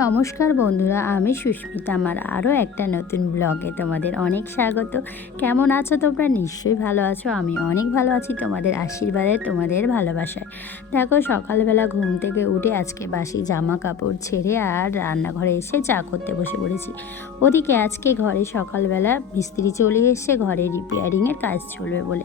নমস্কার বন্ধুরা, আমি সুস্মিতা আমার আরও একটা নতুন ব্লগে তোমাদের অনেক স্বাগত। কেমন আছো তোমরা? নিশ্চয়ই ভালো আছো, আমি অনেক ভালো আছি তোমাদের আশীর্বাদে, তোমাদের ভালোবাসায়। দেখো, সকালবেলা ঘুম থেকে উঠে আজকে বাসি জামা কাপড় ছেড়ে আর রান্নাঘরে এসে চা করতে বসে পড়েছি। ওদিকে আজকে ঘরে সকালবেলা মিস্ত্রি চলে এসে ঘরে রিপেয়ারিংয়ের কাজ চলবে বলে।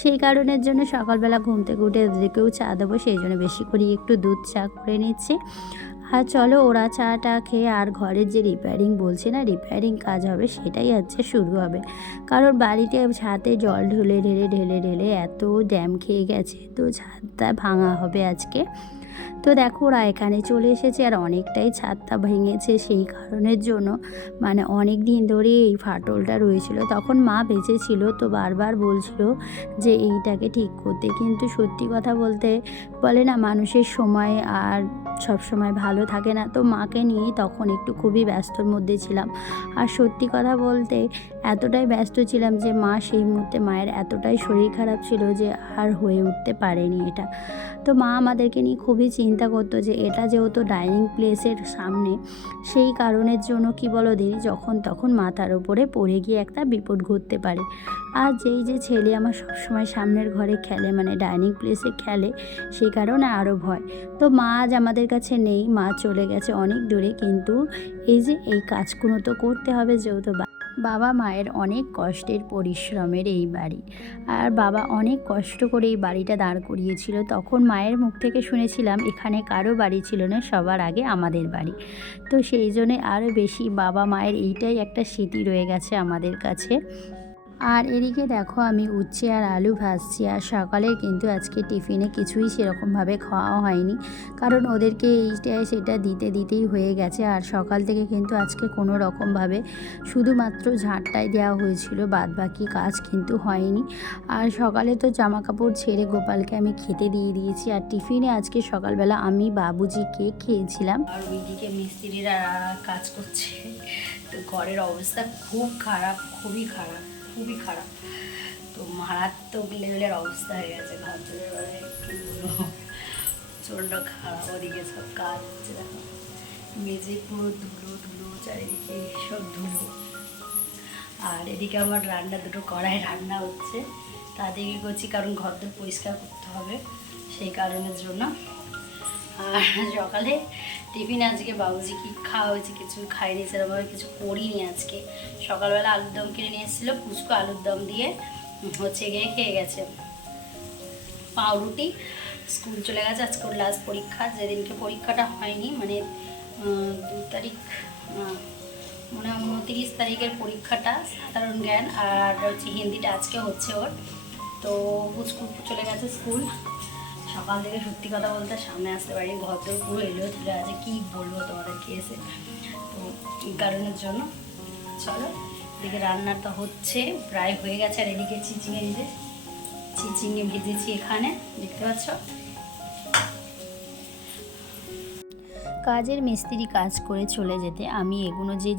সেই কারণের জন্য সকালবেলা ঘুম থেকে উঠে ওদেরকেও চা দেবো, সেই জন্য বেশি করে একটু দুধ চা করে নিচ্ছি। আর চলো ওরা চাটা খেয়ে আর ঘরের যে রিপেয়ারিং বলছে না রিপেয়ারিং কাজ হবে সেটাই হচ্ছে শুরু হবে। কারণ বাড়িতে ছাদে জল ঢেলে ঢেলে ঢেলে ঢেলে এত ড্যাম খেয়ে গেছে, তো ছাদটা ভাঙা হবে আজকে। তো দেখো ওরা এখানে চলে এসেছে আর অনেকটাই ছাদটা ভেঙেছে সেই কারণের জন্য। মানে অনেক দিন ধরে এই ফাটলটা রয়েছিল। তখন মা বেঁচে ছিল তো বারবার বলছিল যে এইটাকে ঠিক করতে। কিন্তু সত্যি কথা বলতে বলে না, মানুষের সময় আর সব সময় ভালো থাকে না। তো মাকে নিয়েই তখন একটু খুবই ব্যস্তর মধ্যে ছিলাম। আর সত্যি কথা বলতে এতটাই ব্যস্ত ছিলাম যে মা সেই মুহূর্তে মায়ের এতটাই শরীর খারাপ ছিল যে আর হয়ে উঠতে পারেনি এটা। তো মা আমাদেরকে নিয়ে খুবই চিন্তা করতো যে এটা যেহেতু ডাইনিং প্লেসের সামনে, সেই কারণের জন্য কি বলো দিদি, যখন তখন মাথার ওপরে পড়ে গিয়ে একটা বিপদ ঘটতে পারে। আর যেই যে ছেলে আমার সবসময় সামনের ঘরে খেলে মানে ডাইনিং প্লেসে খেলে, সেই কারণে আরও ভয়। তো মা আজ আমাদের কাছে নেই, মা চলে গেছে অনেক দূরে, কিন্তু এই যে এই কাজগুলো তো করতে হবে যেহেতু বাবা মায়ের অনেক কষ্টের পরিশ্রমের এই বাড়ি। আর বাবা অনেক কষ্ট করে এই বাড়িটা দাঁড় করিয়েছিল। তখন মায়ের মুখ থেকে শুনেছিলাম, এখানে কারও বাড়ি ছিল না, সবার আগে আমাদের বাড়ি। তো সেই জন্যে আরও বেশি বাবা মায়ের এইটাই একটা স্মৃতি রয়ে গেছে আমাদের কাছে। আর এদিকে দেখো আমি উচ্ছে আর আলু ভাজছি আর সকালে কিন্তু আজকে টিফিনে কিছুই সেরকমভাবে খাওয়া হয়নি। কারণ ওদেরকে এইটা সেটা দিতে দিতেই হয়ে গেছে আর সকাল থেকে কিন্তু আজকে কোনো রকমভাবে শুধুমাত্র ঝাঁটটাই দেওয়া হয়েছিল বাদ বাকি কাজ কিন্তু হয়নি। আর সকালে তো জামা কাপড় ছেড়ে গোপালকে আমি খেতে দিয়ে দিয়েছি আর টিফিনে আজকে সকালবেলা আমি বাবুজি কেক খেয়েছিলাম। আর ওইদিকে মিস্ত্রিরা কাজ করছে। তো ঘরের অবস্থা খুব খারাপ, খুবই খারাপ। খুবই খারাপ। তো মারাত্মক লেভেলের অবস্থা হয়ে গেছে ঘর। ধরে বলব প্রচণ্ড খারাপ, ওদিকে সব কাজ হচ্ছে দেখো। মেঝে পুরো ধুলো ধুলো, চারিদিকে সব ধুলো। আর এদিকে আমার রান্না দুটো কড়াই রান্না হচ্ছে। তাদেরকে করছি কারণ ঘর তো পরিষ্কার করতে হবে, সেই কারণের জন্য। আর সকালে টিফিন আজকে বাবুজি কি খাওয়া হয়েছে কিছু খাইনি, সেরকমভাবে কিছু করিনি আজকে। সকালবেলা আলুর দম কিনে নিয়ে এসেছিল ফুচকো আলুর দম দিয়ে হচ্ছে গিয়ে খেয়ে গেছে। পাউরুটি, স্কুল চলে গেছে, আজকে ওর লাস্ট পরীক্ষা, যেদিনকে পরীক্ষাটা হয়নি মানে দু তারিখ মানে উনতিরিশ তারিখের পরীক্ষাটা, সাধারণ জ্ঞান, আর হচ্ছে হিন্দিটা আজকে হচ্ছে ওর। তো স্কুল চলে গেছে স্কুল। সকাল থেকে সত্যি কথা বলতে সামনে আসতে পারি ঘর দর পুরো এলো ধরে আছে, কী বলব তোমাদের খেয়েছে তো এই কারণের জন্য চলো, এদিকে রান্নাটা হচ্ছে, প্রায় হয়ে গেছে, আর এদিকে চিচিংয়ে এই যে চিচিঙে ভেজেছি এখানে, দেখতে পাচ্ছ? কাজের মিস্ত্রি কাজ করে চলে যেতে আমি এগুলো যে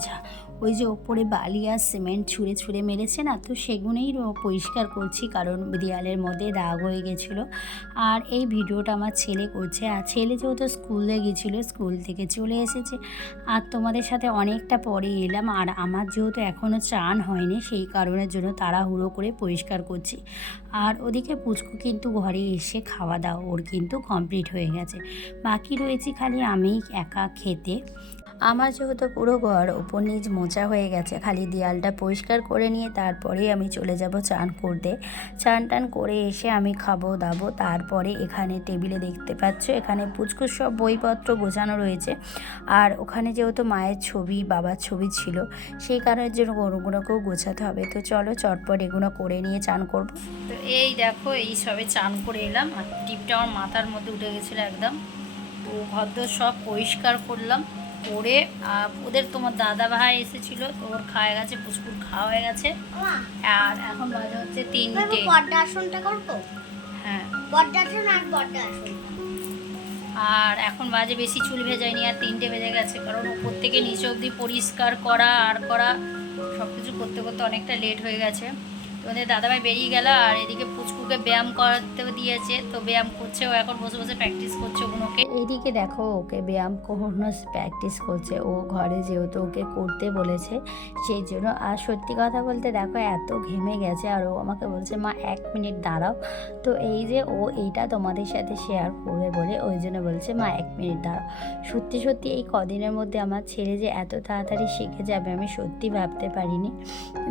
ওই যে ওপরে বালি আর সিমেন্ট ছুঁড়ে ছুঁড়ে মেরেছে না, তো সেগুনেই পরিষ্কার করছি, কারণ দেয়ালের মধ্যে দাগ হয়ে গেছিল। আর এই ভিডিওটা আমার ছেলে করছে, আর ছেলে যেহেতু স্কুলে গেছিল, স্কুল থেকে চলে এসেছে, আর তোমাদের সাথে অনেকটা পরে এলাম, আর আমার যেহেতু এখনও চান হয়নি, সেই কারণের জন্য তাড়াহুড়ো করে পরিষ্কার করছি। আর ওদিকে পুচকু কিন্তু ঘরে এসে খাওয়া দাওয়া, ওর কিন্তু কমপ্লিট হয়ে গেছে। বাকি রয়েছে খালি আমি একা খেতে। আমার যেহেতু পুরো ঘর ওপর নিচ মোচা হয়ে গেছে, খালি দেয়ালটা পরিষ্কার করে নিয়ে তারপরেই আমি চলে যাব চান করতে। চান টান করে এসে আমি খাব দাবো, তারপরে এখানে টেবিলে দেখতে পাচ্ছ, এখানে পুচকুর সব বইপত্র গোছানো রয়েছে। আর ওখানে যেহেতু মায়ের ছবি, বাবার ছবি ছিল, সেই কারণের জন্য গরুগুলোকেও গোছাতে হবে। তো চলো চটপট এগুলো করে নিয়ে চান করব। তো এই দেখো, এই সবে চান করে এলাম, আর টিপটা আমার মাথার মধ্যে উঠে গেছিল একদম। তো ঘরদোর সব পরিষ্কার করলাম। করে আর ওদের তোমার দাদা ভাই এসেছিল তো ওর খাওয়া গেছে পুষ্পুর খাওয়া হয়ে গেছে। আর এখন বাজে হচ্ছে তিনটে। পর্দা আসনটা করব হ্যাঁ। আর এখন বাজে বেশি চুল ভেজায়নি আর তিনটে বেজে গেছে কারণ উপর থেকে নিচে অবধি পরিষ্কার করা আর করা সব কিছু করতে করতে অনেকটা লেট হয়ে গেছে। তোমাদের দাদাভাই বেরিয়ে গেল আর এদিকে পুচকুকে ব্যায়াম করতে দিয়েছে, তো ব্যায়াম করছে, ও এখন বসে বসে প্র্যাকটিস করছে ওগুলোকে। এইদিকে দেখো, ওকে ব্যায়াম কোনো প্র্যাকটিস করছে, ও ঘরে যেহেতু ওকে করতে বলেছে, সেই জন্য আর সত্যি কথা বলতে দেখো, এত ঘেমে গেছে, আর ও আমাকে বলছে, মা, এক মিনিট দাঁড়াও। তো এই যে ও এইটা তোমাদের সাথে শেয়ার করবে বলে, ওই জন্য বলছে, মা, এক মিনিট দাঁড়াও। সত্যি সত্যি এই কদিনের মধ্যে আমার ছেলে যে এত তাড়াতাড়ি শিখে যাবে, আমি সত্যি ভাবতে পারিনি।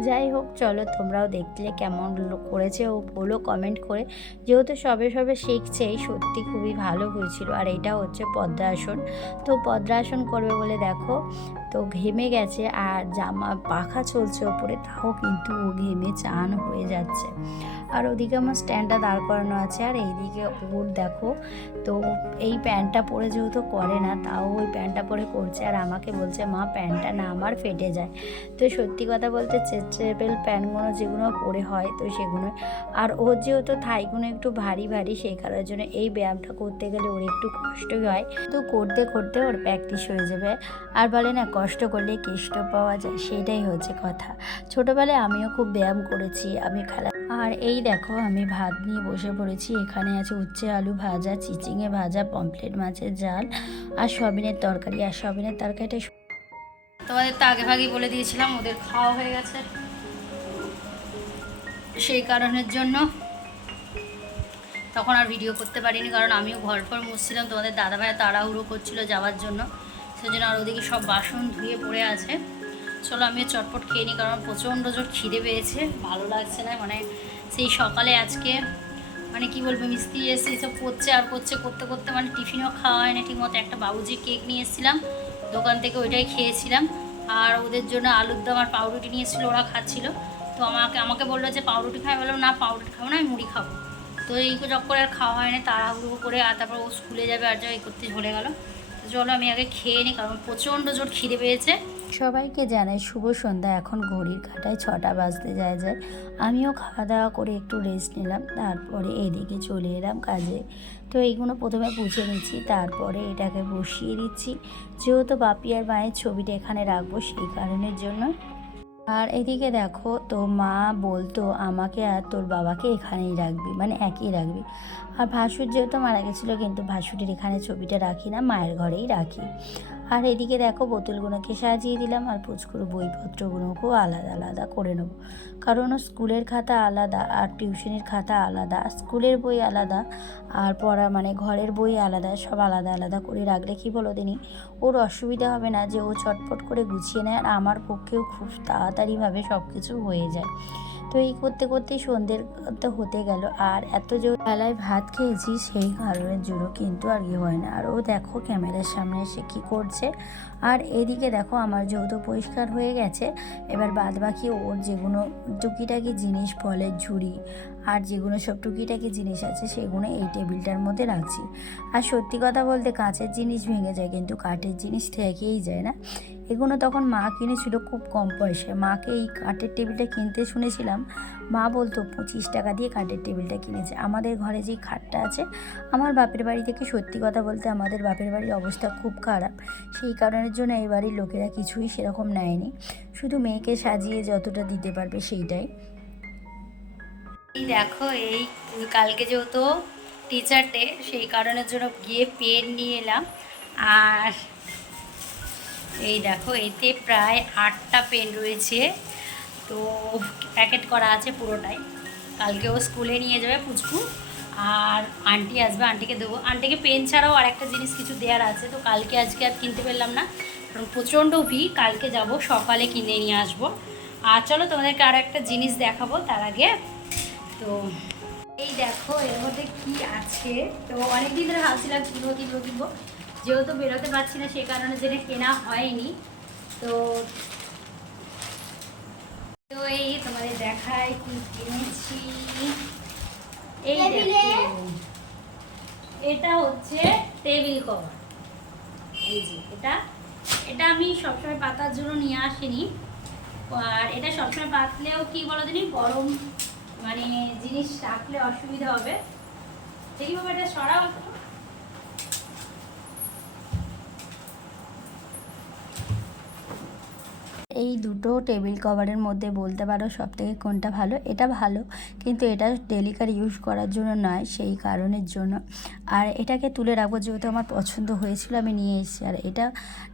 যাই হোক, চলো তোমরাও দেখলে কেমন করেছে ও বলো কমেন্ট করে। যেহেতু সবে সবে শিখছে, সত্যি খুবই ভালো হয়েছিল। আর এটা হচ্ছে পদ্মাসন। তো পদ্মাসন করবে বলে দেখো, তো ঘেমে গেছে আর জামা পাখা চলছে ওপরে, তাও কিন্তু ও ঘেমে চান হয়ে যাচ্ছে। আর ওদিকে আমার স্ট্যান্ডটা দাঁড় করানো আছে আর এইদিকে ওর দেখো, তো এই প্যান্টটা পরে যেহেতু করে না, তাও ওই প্যান্টটা পরে করছে আর আমাকে বলছে, মা, প্যান্টটা না আমার ফেটে যায়। তো সত্যি কথা বলতে স্ট্রেচেবল প্যান্টগুলো যেগুলো পরে হয়, তো সেগুলো আর ওর যেহেতু থাইগুলো একটু ভারী ভারী, সেই কারণের জন্য এই ব্যায়ামটা করতে গেলে ওর একটু কষ্টই হয়। তো করতে করতে ওর প্র্যাকটিস হয়ে যাবে। আর বলে না, কষ্ট করলে কেষ্ট পাওয়া যায়, সেটাই হচ্ছে কথা। ছোটোবেলায় আমিও খুব ব্যায়াম করেছি, আমি খেলা আর এই দেখো, আমি ভাত নিয়ে বসে পড়েছি। এখানে আছে উচ্ছে, আলু ভাজা, চিচিঙে ভাজা পমপ্লেট মাছের জাল আর সবিনের তরকারি। আর সবিনের তরকারিটা তোমাদের তো আগে ভাগেই বলে দিয়েছিলাম, ওদের খাওয়া হয়ে গেছে। সেই কারণের জন্য তখন আর ভিডিও করতে পারিনি, কারণ আমিও ঘর পর মুছছিলাম। তোমাদের দাদাভাই তাড়াহুড়ো করছিল যাওয়ার জন্য। সেজন্য আর ওদিকে সব বাসন ধুয়ে পড়ে আছে। চলো আমিও চটপট খেয়ে নিই, কারণ প্রচণ্ড জোর খিদে পেয়েছে, ভালো লাগছে না মানে সেই সকালে আজকে মানে কি বলব মিস্ত্রি এসে এসব করছে আর করছে, করতে করতে মানে টিফিনও খাওয়া হয়নি ঠিক মতো একটা বাবুজি কেক নিয়ে এসেছিলাম, দোকান থেকে ওইটাই খেয়েছিলাম, আর ওদের জন্য আলুর দম আর পাউরুটি নিয়ে এসেছিল, ওরা খাচ্ছিল, তো আমাকে আমাকে বলল যে পাউরুটি খাই বললাম না, পাউরুটি খাব না, আমি মুড়ি খাব, তো এই চক্করে আর খাওয়া হয়নি, তাড়াহুড়ো করে, আর তারপর ও স্কুলে যাবে, আর যা এই করতে ঝরে গেলো, তো চলো আমি আগে খেয়ে নিই, কারণ প্রচণ্ড জোর খিদে পেয়েছে সবাইকে জানাই শুভ সন্ধ্যা। এখন ঘড়ির কাটায় ছটা বাজতে যায় যায়। আমিও খাওয়া দাওয়া করে একটু রেস্ট নিলাম, তারপরে এদিকে চলে এলাম কাজে। তো এইগুলো প্রথমে বুঝে নিচ্ছি, তারপরে এটাকে বসিয়ে দিচ্ছি। যেহেতু বাপি আর মায়ের ছবিটা এখানে রাখব সেই কারণের জন্য। আর এদিকে দেখো তো মা বলতো, আমাকে আর তোর বাবাকে এখানেই রাখবি। মানে একই রাখবি। আর ভাসুর যেহেতু মারা গেছিল, কিন্তু ভাসুরের এখানে ছবিটা রাখি না, মায়ের ঘরেই রাখি। আর এদিকে দেখো, বোতলগুলোকে সাজিয়ে দিলাম আর পুচকুর বইপত্রগুলোকেও আলাদা আলাদা করে নেব। কারণ স্কুলের খাতা আলাদা আর টিউশনের খাতা আলাদা, স্কুলের বই আলাদা আর পড়া মানে ঘরের বই আলাদা, সব আলাদা আলাদা করে রাখলে কি বলো দিনি? ওর অসুবিধা হবে না যে ও চটপট করে গুছিয়ে নেয় আর আমার পক্ষেও খুব তাড়াতাড়িভাবে সব কিছু হয়ে যায়। তো এই করতে করতেই সন্ধ্যের তো হতে গেল। আর এত যে বেলায় ভাত খেয়েছি সেই কারণের জন্য কিন্তু আর ইয়ে হয় না। আর ও দেখো ক্যামেরার সামনে এসে কী করছে। আর এদিকে দেখো আমার যেহেতু পরিষ্কার হয়ে গেছে। এবার বাদ বাকি ওর যেগুলো টুকিটাকি জিনিস, ফলের ঝুড়ি আর যেগুলো সব টুকিটাকি জিনিস আছে সেগুলো এই টেবিলটার মধ্যে রাখছি। আর সত্যি কথা বলতে কাঁচের জিনিস ভেঙে যায়, কিন্তু কাঠের জিনিস থেকেই যায় না। এগুলো তখন মা কিনেছিল খুব কম পয়সায়। মাকে এই কাঠের টেবিলটা কিনতে শুনেছিলাম। মা বলতো, পঁচিশ টাকা দিয়ে কাঠের টেবিলটা কিনেছে। আমাদের ঘরে যেই খাটটা আছে, আমার বাপের বাড়ি থেকে সত্যি কথা বলতে আমাদের বাপের বাড়ির অবস্থা খুব খারাপ। সেই কারণের জন্য এই বাড়ির লোকেরা কিছুই সেরকম নেয়নি। শুধু মেয়েকে সাজিয়ে যতটা দিতে পারবে সেইটাই। দেখো, এই কালকে যেহেতু টিচার ডে সেই কারণের জন্য গিয়ে পেন নিয়ে এলাম। আর এই দেখো, এতে প্রায় আটটা পেন রয়েছে। তো প্যাকেট করা আছে পুরোটাই। কালকে ও স্কুলে নিয়ে যাবে পুচকু, আর আন্টি আসবে, আন্টিকে দেবো। আন্টিকে পেন ছাড়াও আর একটা জিনিস কিছু দেওয়ার আছে, তো কালকে আজকে আর কিনতে পারলাম না, কারণ প্রচণ্ড ভিড়। কালকে যাব, সকালে কিনে নিয়ে আসব। আর চলো তোমাদেরকে আর একটা জিনিস দেখাবো তার আগে। তো এই দেখো, এর মধ্যে কি আছে? তো অনেকদিন ধরে ভাবছিলাম কিনবো কিনবো কিনবো। যেহেতু বেরোতে পারছি না সেই কারণে যেটা কেনা হয়নি। তো তো এই তোমাদের দেখায় কি কিনেছি। এই এটা হচ্ছে টেবিল কভার। এই যে এটা এটা আমি সবসময় পাতার জন্য নিয়ে আসিনি। আর এটা সবসময় পাতলেও কি বলো দিনি গরম মানে জিনিস রাখলে অসুবিধা হবে। দেখি বাবা এটা সরাও এই দুটো টেবিল কভারের মধ্যে বলতে পারো সব থেকে কোনটা ভালো, এটা ভালো, কিন্তু এটা ডেলিকার ইউজ করার জন্য নয়, সেই কারণের জন্য। আর এটাকে তুলে রাখব যেহেতু আমার পছন্দ হয়েছিল, আমি নিয়ে এসেছি। আর এটা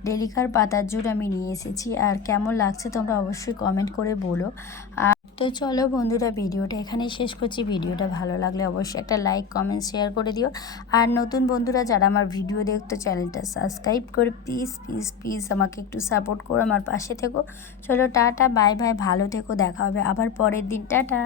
ডেলিকার পাতার জন্য আমি নিয়ে এসেছি। আর কেমন লাগছে তোমরা অবশ্যই কমেন্ট করে বলো। আর তো চলো বন্ধুরা, ভিডিওটা এখানেই শেষ করছি। ভিডিওটা ভালো লাগলে অবশ্যই একটা লাইক কমেন্ট শেয়ার করে দিও। আর নতুন বন্ধুরা, যারা আমার ভিডিও দেখতো চ্যানেলটা সাবস্ক্রাইব করে প্লিজ প্লিজ প্লিজ আমাকে একটু সাপোর্ট করো, আমার পাশে থেকো। চলো, টাটা বাই বাই ভালো থেকো, দেখা হবে আবার পরের দিন। টাটা!